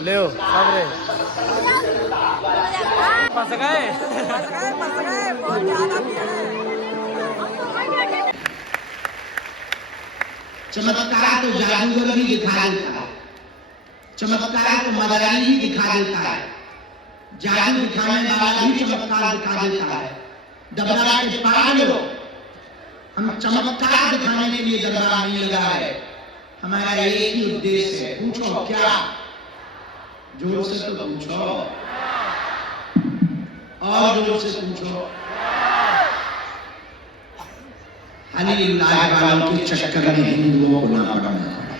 ले सामने फंस गए बहुत ज्यादा भीड़ है। चमत्कार तो जादूगर भी दिखा देता है, चमत्कार तो मदारी भी दिखा देता है, जादू दिखाने वाला भी चमत्कार दिखा देता है। दबरा के पागल, हम चमत्कार दिखाने के लिए दरबार नहीं लगा है, हमारा एक ही उद्देश्य है। पूछो क्या? जोर से तो पूछो, और जोर से पूछो। अली लाल वालों के चक्कर में हिंदुओं को ना पड़ना पड़े।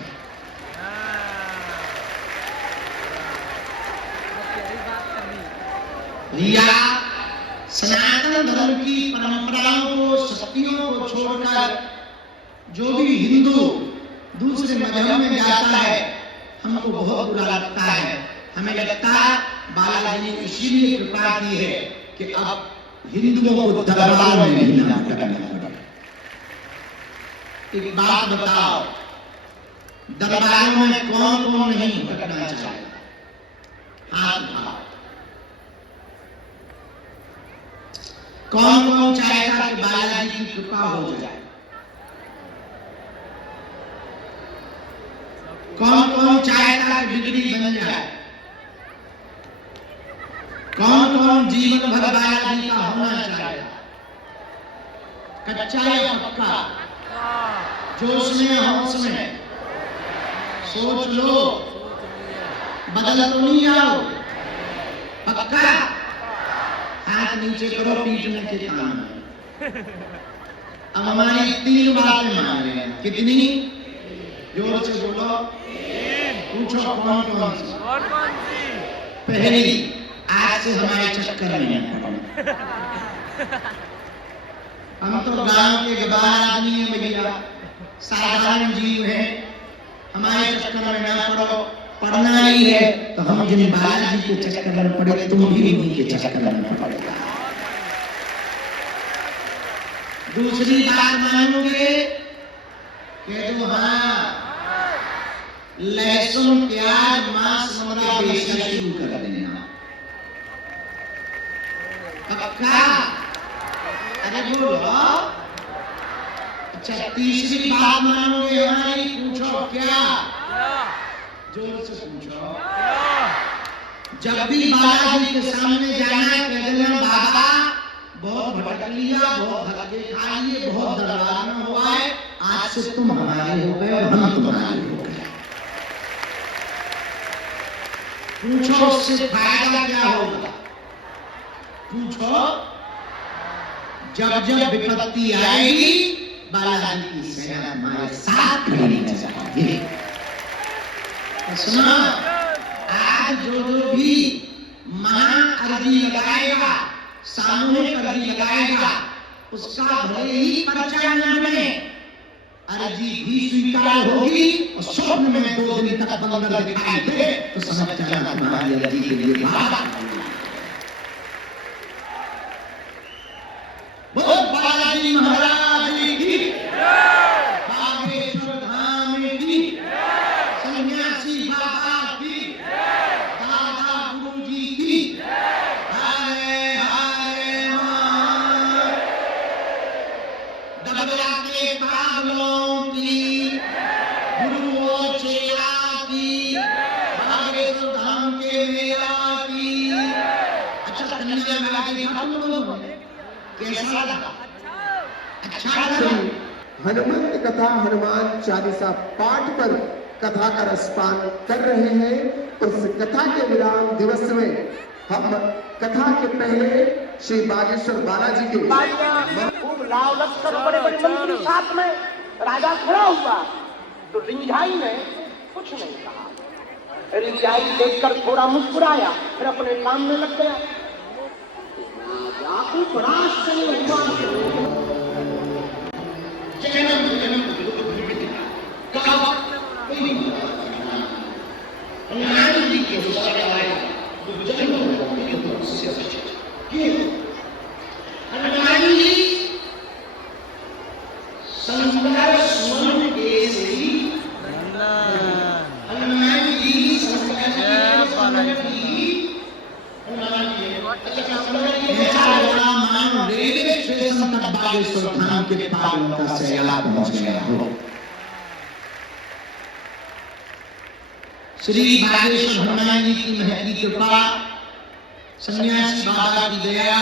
भैया, सनातन धर्म की परंपराओं को, शक्तियों को छोड़कर जो भी हिंदू दूसरे मजहब में जाता है, हमको बहुत बुरा लगता है। हमें लगता है बालाजी ने इसीलिए कृपा की है कि अब हिंदुओं को दरबार में नहीं ना करना पड़े। एक बात बताओ, दरबारों में कौन कौन नहीं भटकना चाहेगा? हाथ उठाओ। कौन कौन चाहेगा कि बालाजी की कृपा हो जाए? कौन कौन चाहेगा कि बिगड़ी बन जाए? कौन कौन जीवन भर बालाजी का होना चाहेगा? कच्चा या पक्का? जोश में, होश में, सोच लो, बदल तो नहीं आओ। पक्का? हाथ नीचे करो, पीटने के काम है। अब हमारी 3 बातें मान रहे हैं। कितनी? जोर से बोलो। पूछो कौन कौन सी? पहली, आज से हमारे चक्कर में न पड़ो। हम तो गांव के गवार आदमी हैं भैया, साधारण जीव हैं, हमारे चक्कर में ना पड़ो। पढ़ना ही है तो हम जिन बालाजी के चक्कर में पड़े, तुम भी इन्हीं के चक्कर में पड़ेगा। दूसरी बात मानोगे कि तो हाँ, लहसुन प्याज मांस मुर्गा बेचना शुरू कर देना। पक्का? अरे बोलो। अच्छा, तीसरी बात मानोगे हमारी? पूछो क्या? जोर से पूछो। जब भी बालाजी के सामने जाना है, कह देना बाबा बहुत भटक लिया, बहुत धक्के खा लिए, बहुत दरबार में हुआ है, आज से तुम हमारे हो गए और हम तुम्हारे हो गए। पूछो उससे फायदा क्या होगा? पूछो। जब जब विपत्ति आएगी, बालाजी की सेना हमारे साथ खड़ी नजर आएगी। सुनो, आज जो भी महाअर्जी लगाएगा, सामूहिक अर्जी लगाएगा, उसका भले ही पर्चा न बने, अर्जी भी स्वीकार होगी। और स्वप्न में 2 दिन तक बंदर दिखाई दे तो समझ जाना तुम्हारी अर्जी के लिए बात। बहुत बालाजी महाराज की, बागेश्वर धाम की, सन्यासी बाबा की, दादा गुरु जी की, हरे हरे मां। दबरा के पागलों की, गुरुओं चेला की, बागेश्वर धाम के मेला की। अच्छा, कन्या मेला के कैसा लगा? अच्छा लगा। हनुमंत कथा हनुमान चालीसा पाठ पर कथा का रसपान कर रहे हैं। उस कथा के विराम दिवस में हम कथा के पहले श्री बागेश्वर बालाजी के खूब लाव लश्कर बड़े बड़े मंत्री साथ में, राजा खड़ा हुआ तो रिंझाई ने कुछ नहीं कहा। रिंझाई देखकर थोड़ा मुस्कुराया, फिर अपने काम में लग गया। राजा को बड़ा आश्चर्य हुआ। जय बागेश्वर धाम के पावन का सैलाब पहुंच गया हो। श्री बागेश्वर हनुमान जी की महती कृपा, सन्यासी बाबा की दया,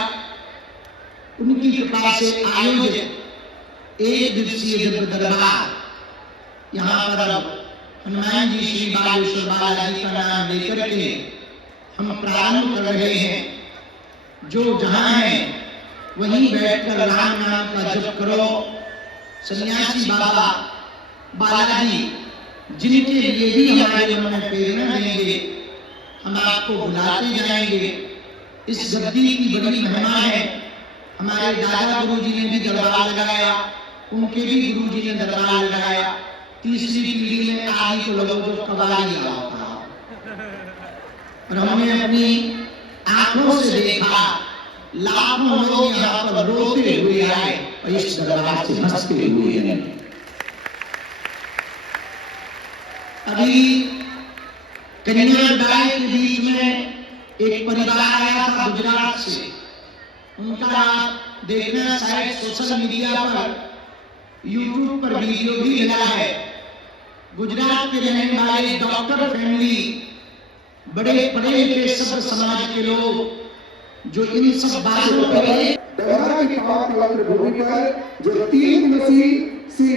उनकी कृपा से आयोजित एक दिवसीय दिव्य दरबार यहाँ पर हनुमान जी श्री बागेश्वर बालाजी का नाम लेकर के हम प्रारंभ कर रहे हैं। जो जहां है वहीं बैठकर राम नाम का जप करो। सन्यासी बाबा बालाजी जिनके लिए भी हमारे मन में प्रेरणा देंगे, हम आपको बुलाते जाएंगे। इस गद्दी की बड़ी महिमा है। हमारे दादा गुरु जी ने भी दरबार लगाया, उनके भी गुरु जी ने दरबार लगाया। तीसरी पीढ़ी में आदि को लोगों को कवाली होता, और हमने अपनी आंखों से देखा लाखों लोग यहाँ पर रोते हुए आए और इस दरबार से हंसते हुए गए। अभी कन्यादाय के बीच में एक परिवार आया था गुजरात से। उनका देखना शायद सोशल मीडिया पर, यूट्यूब पर वीडियो भी मिला है। गुजरात के रहने वाले डॉक्टर फैमिली, बड़े पढ़े लिखे सब समाज के लोग जो इन सब बातों पर दरबार की पावन पवित्र भूमि पर जो 3 दिवसीय श्री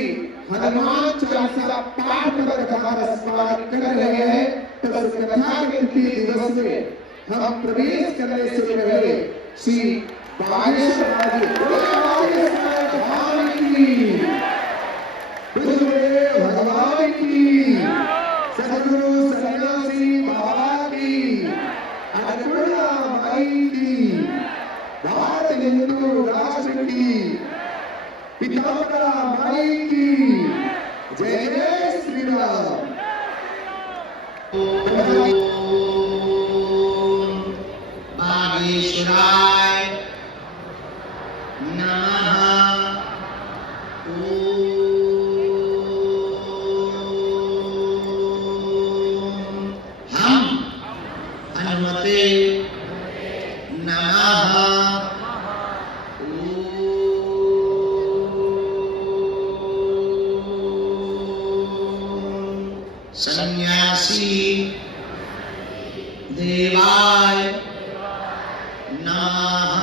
हनुमान चालीसा पाठ कर कथा का रसपान कर रहे हैं, उस कथा के तृतीय दिवस में हम प्रवेश करने से पहले श्री बागेश्वर भगवान की, सदगुरु सन्यासी बाबा की, अन्नपूर्णा माई की, भारत हिंदू राष्ट्र की, पितामह माई की, जय जय श्री राम। बागेश्वराय नमः। हम हनुमते नमः। सन्यासी देवाय नमः।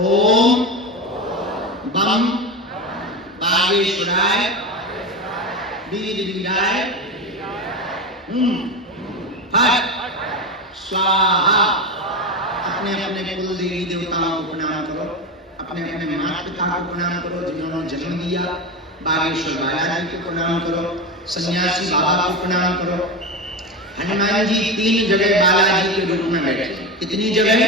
ओम बम बागेश्वराय वीराय फट स्वाहा। अपने अपने कुल देवी देवताओं को प्रणाम करो, अपने अपने माता पिता को प्रणाम करो जिन्होंने जन्म दिया। बागेश्वर बालाजी को प्रणाम करो, सन्यासी बाबा को प्रणाम करो। हनुमान जी 3 जगह बालाजी के रूप में बैठे। कितनी जगह?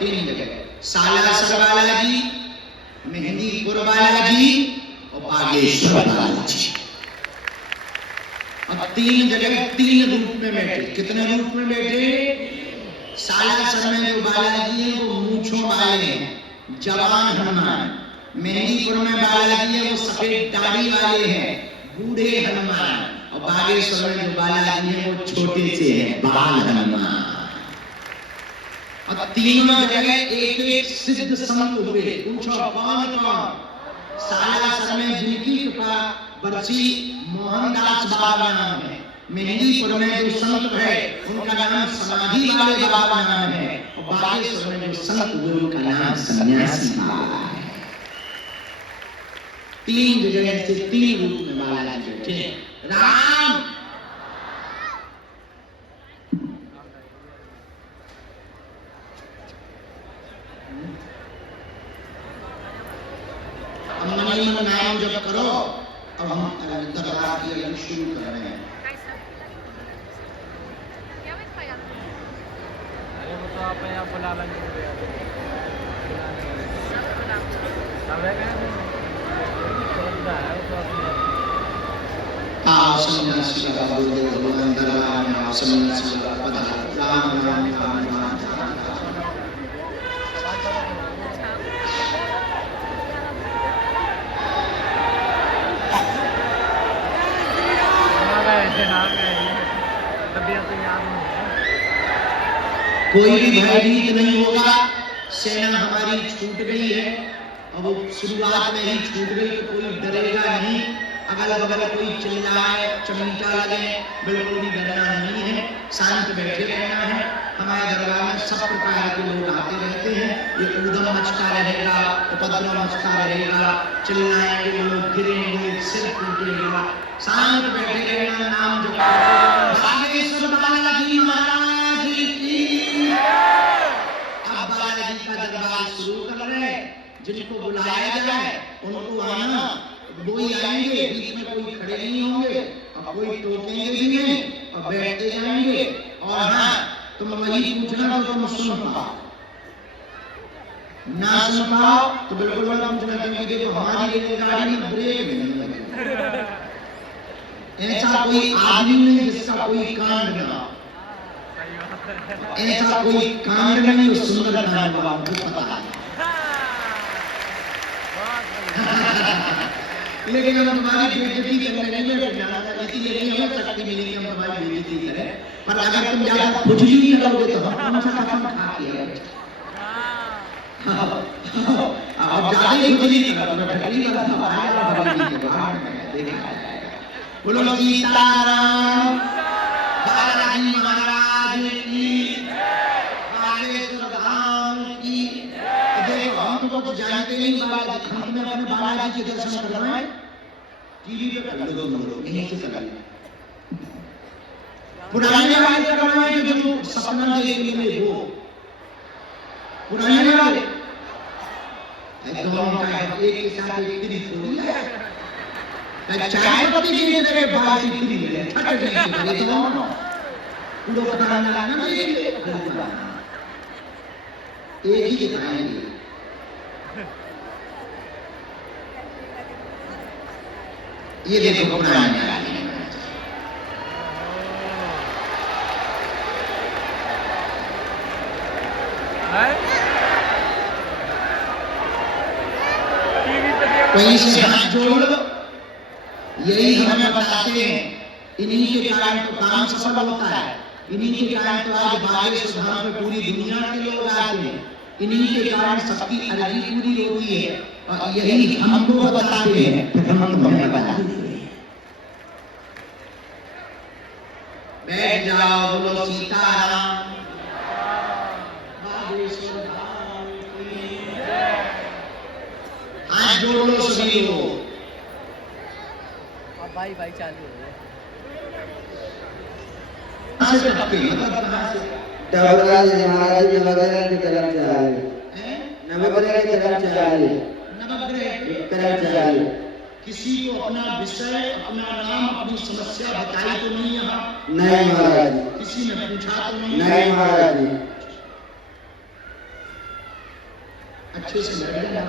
3 जगह। सालासर बालाजी, मेहंदीपुर बालाजी और बागेश्वर बालाजी। अब 3 जगह 3 रूप में बैठे। कितने रूप में बैठे? सालासर में जो बालाजी है वो मूंछों वाले हैं, जवान हनुमान। मेहंदीपुर में बालाजी है वो सफेद दाढ़ी वाले हैं, बूढ़े हनुमान। और बागेश्वर में जो बालाजी है वो छोटे से हैं, बाल हनुमान। और तीनों जगह एक एक सिद्ध संत हुए। पूछो कौन कौन? सालासर में जिनकी कृपा बरसी मोहनदास बाबा नाम है। मेहंदीपुर में जो संत है उनका नाम समाधि वाले बाबा नाम है। और बागेश्वर में जो संत हुए उनका नाम सन्यासी बाबा है। 3 जगह से 3 रूप में बालाजी बैठे। राम मन नाम जप करो। अब हम दरबार की अभी शुरू कर रहे हैं। अरे वो तो आप यहाँ बुला लेंगे। आओ सन्यासी बाबा बोले भगवान दरबार में आओ। सन्यासी बाबा पधारो। राम राम राम राम। कोई भी भयभीत नहीं होगा। सेना हमारी छूट गई है और वो शुरुआत में ही छूट गई तो कोई डरेगा नहीं, अगल बगल कोई चिल्लाए चमचा लगे बिल्कुल भी डरना नहीं है, शांत बैठे रहना है। हमारे दरबार में सब प्रकार के लोग आते रहते हैं, ये उद्यम मचता रहेगा, उपद्रव मचता रहेगा, चिल्लाएंगे लोग, गिरेंगे, सिर टूटेगा, शांत बैठे रहना, नाम जपना। बागेश्वर बालाजी महाराज की। अब बालाजी का दरबार शुरू कर रहे, जिनको बुलाया जाए उनको आना, दो ही आएंगे, बीच में कोई खड़े नहीं होंगे और कोई टोकेंगे भी नहीं और बैठते जाएंगे। और हाँ, तुम वही पूछना तो तुम सुन पाओ, ना सुन पाओ तो बिल्कुल मत पूछना, क्योंकि देखो हमारी रेलगाड़ी में ब्रेक नहीं लगे। ऐसा कोई आदमी नहीं जिसका कोई कांड ना हो, ऐसा कोई कांड नहीं जो सुंदर कांड हुआ हमको पता है। लेकिन हम तुम्हारी बेइज्जती करने नहीं बैठना, इसीलिए नहीं हमें शक्ति मिली कि हम तुम्हारी बेइज्जती करें। पर अगर तुम ज्यादा खुजली करोगे तो हम कौन सा कसम खा के अब ज्यादा ही खुजली करोगे ठगली करता आएगा भगवान के बाहर में देखा जाएगा। बोलो सीताराम, बालाजी महाराज की, बागेश्वर धाम की। देखो हम तो कुछ जानते नहीं, बालाजी हम में अपने बालाजी के दर्शन करवाएं, टीवी पे कर लो तुम लोग, यहीं से कर लो। पुराने वाले करवाएं जो सपना देख लिए वो पुराने वाले दोनों का एक के साथ एक फ्री थोड़ी है। चाय पत्ती की तरह बात फ्री है, ठट नहीं है दोनों पूरा पता ना ना एक ही दिखाएंगे। ये देखो पुराने वाले वहीं से हाथ जोड़ लो, यही हमें बताते हैं। इन्हीं के कारण तो काम सफल होता है, इन्हीं के कारण तो आज बागेश्वर धाम में पूरी दुनिया के लोग आते हैं, इन्हीं के कारण सबकी अर्जी पूरी होती है और यही हमको बताते हैं, फिर हम तुम्हें बताते हैं। बैठ जाओ, बोलो सीताराम, बागेश्वर धाम की जय। हाथ जोड़ लो सभी लोग। भाई चालू हो गया। कहाँ से टपके मतलब कहाँ से? महाराज नवग्रह की तरफ से आए, नवग्रह की तरफ से आए, नवग्रह की तरफ से आए। किसी को अपना विषय, अपना नाम, अपनी समस्या बताई तो नहीं यहाँ? नहीं महाराज, किसी ने पूछा तो नहीं? नहीं महाराज। अच्छे से लड़ लेना,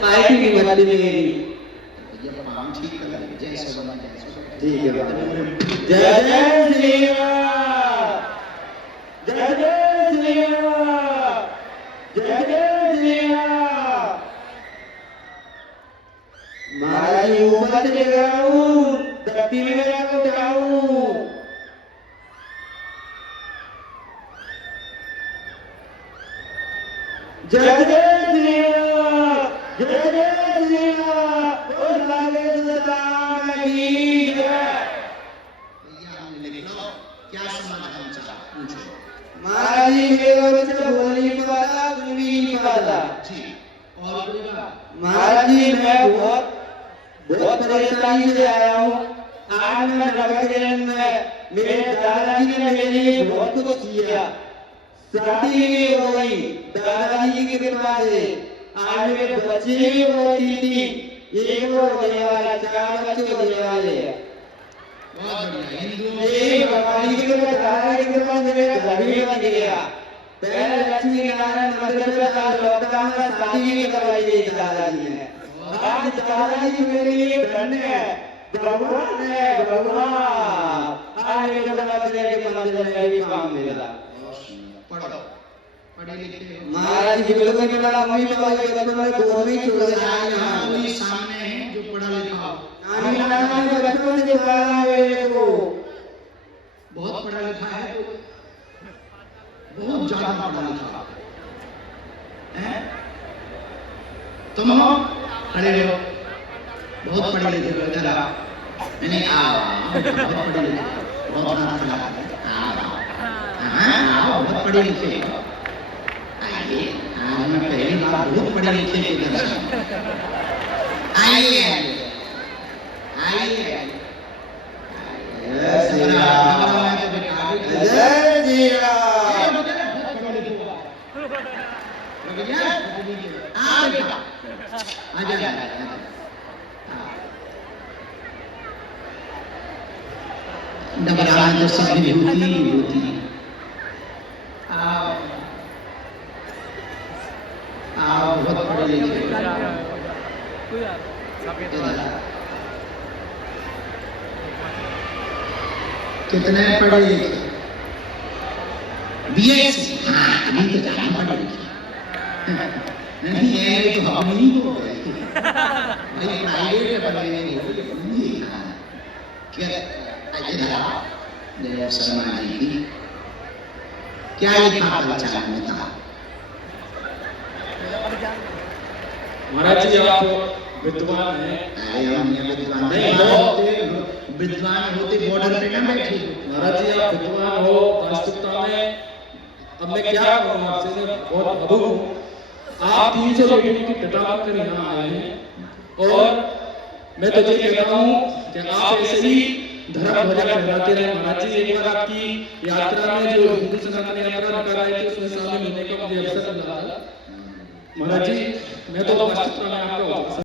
पार्टी की मदद मेरी। ये पाम ठीक कर ले, जय सोना जय सोना। ठीक है बाबा। जय जय श्री राम, जय जय श्री राम, जय जय श्री राम। महाराज ऊपर से लगाऊं, धरती में लगा उठाऊं। जय जय श्री राम, जय जय श्री राम, बोल बागेश्वर धाम की जय। भैया हमने लिख लो, क्या समाधान चाहा पूछो। महाराज जी के ओर से बोल नहीं पाता, सुन भी नहीं पाता जी। और बोलेगा महाराज जी मैं बहुत परेशानी से आया हूँ। आज मैं नवग्रह में मेरे दादाजी ने मेरे लिए बहुत कुछ किया, शादी भी हो गई दादाजी की कृपा से। आज मेरे बच्चे भी होती थी, एक होने वाला, 4 बच्चे होने वाले हैं। बहुत बढ़िया। हिंदुओं एक भगवान की कृपा, दादाजी की कृपा से मेरा घर भी बन गया। पहले लक्ष्मी नारायण मंदिर में था, लॉकडाउन में शादी भी करवाई थी दादाजी ने। आज दादाजी मेरे लिए धन्य है, भगवान है भगवान। आज मेरे मंदिर के मंदिर में भी काम मिला। पढ़ो, पढ़े लिखे हो। महाराज जी बिल्कुल भी मेरा मम्मी पापा के बचपन में गोद में छोड़ दिया। यहाँ वही सामने है जो पढ़ा लिखा हो। नानी नाना ने बचपन से पढ़ाया मेरे को। बहुत पढ़ा लिखा है तो बहुत ज्यादा पढ़ा लिखा हैं? तुम हो खड़े हो, बहुत पढ़े लिखे हो जरा, नहीं आओ बहुत पढ़े लिखे हो, बहुत नाम चला आओ बहुत पढ़े लिखे हो, आइए आज मैं पहली बार बहुत पढ़े लिखे के दर्शन, आइए आइए जय श्री राम, जय श्री राम। डबरा तो सब विभूति आओ आओ बहुत पढ़े लिखे कोई यार सफेद कितने पढ़े लिखे बीएससी हाँ अभी तो ज्यादा पढ़े लिखे नहीं है तो हम नहीं हो गए भाई प्राइवेट पढ़े नहीं क्या जय शर्मा जी की क्या लिखा परिचालन में था महाराज जी आप विद्वान हैं। अरे हम ये विद्वान नहीं हो विद्वान होते बॉर्डर पे ना बैठे महाराज जी आप विद्वान हो वास्तविकता में, अब मैं क्या कहूँ आपसे, मैं बहुत अभुग हूँ। आप 300 लोगों की किताब कर यहाँ आए हैं और मैं तो ये कहता हूँ कि आप ऐसे ही धर्म ध्वजा फहराते रहे। महाराज जी एक बार आपकी यात्रा में जो हिंदू सनातन यात्रा निकाल रहे थे उसमें शामिल होने का मुझे अवसर मिला था। महाराज जी मैं तो वास्तविकता में आपका